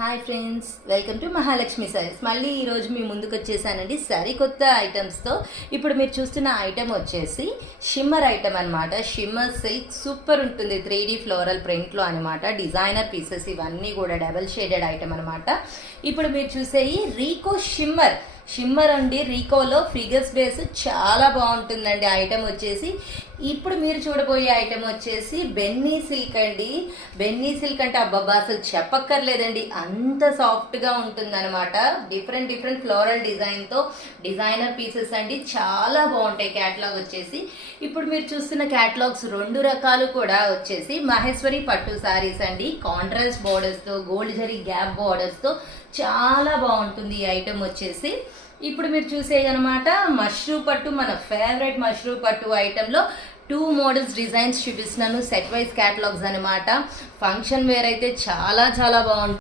Hi friends, welcome to Mahalakshmi saris. మళ్ళీ ఈరోజు మీ ముందుకు వచ్చేసానండి సరికొత్త ఐటమ్స్తో. ఇప్పుడు మీరు చూస్తున్న ఐటమ్ వచ్చేసి షిమ్మర్ ఐటమ్ అనమాట. షిమ్మర్ సిల్క్ సూపర్ ఉంటుంది, 3D ఫ్లోరల్ ప్రింట్లో అనమాట. డిజైనర్ పీసెస్ ఇవన్నీ కూడా డబల్ షేడెడ్ ఐటమ్ అనమాట. ఇప్పుడు మీరు చూసే ఈ రీకో షిమ్మర్ అండి. రీకోలో ఫిగర్స్ బేస్ చాలా బాగుంటుందండి. ఐటమ్ వచ్చేసి ఇప్పుడు మీరు చూడబోయే ఐటమ్ వచ్చేసి బెన్నీ సిల్క్ అండి. బెన్నీ సిల్క్ అంటే అబ్బాబా అసలు చెప్పక్కర్లేదండి, అంత సాఫ్ట్గా ఉంటుందన్నమాట. డిఫరెంట్ ఫ్లోరల్ డిజైన్తో డిజైనర్ పీసెస్ అండి, చాలా బాగుంటాయి. క్యాటలాగ్ వచ్చేసి ఇప్పుడు మీరు చూస్తున్న క్యాటలాగ్స్ 2 రకాలు కూడా వచ్చేసి మహేశ్వరి పట్టు శారీస్ అండి. కాంట్రాస్ట్ బార్డర్స్తో, గోల్డ్ జరీ గ్యాప్ బార్డర్స్తో చాలా బాగుంటుంది ఈ ఐటమ్ వచ్చేసి. ఇప్పుడు మీరు చూసేయనమాట మష్రూ పట్టు, మన ఫేవరెట్ మష్రూ పట్టు ఐటెంలో 2 మోడల్స్ డిజైన్స్ చూపిస్తున్నాను. సెట్ వైజ్ క్యాటలాగ్స్ అనమాట. ఫంక్షన్ వేర్ అయితే చాలా బాగుంటుంది.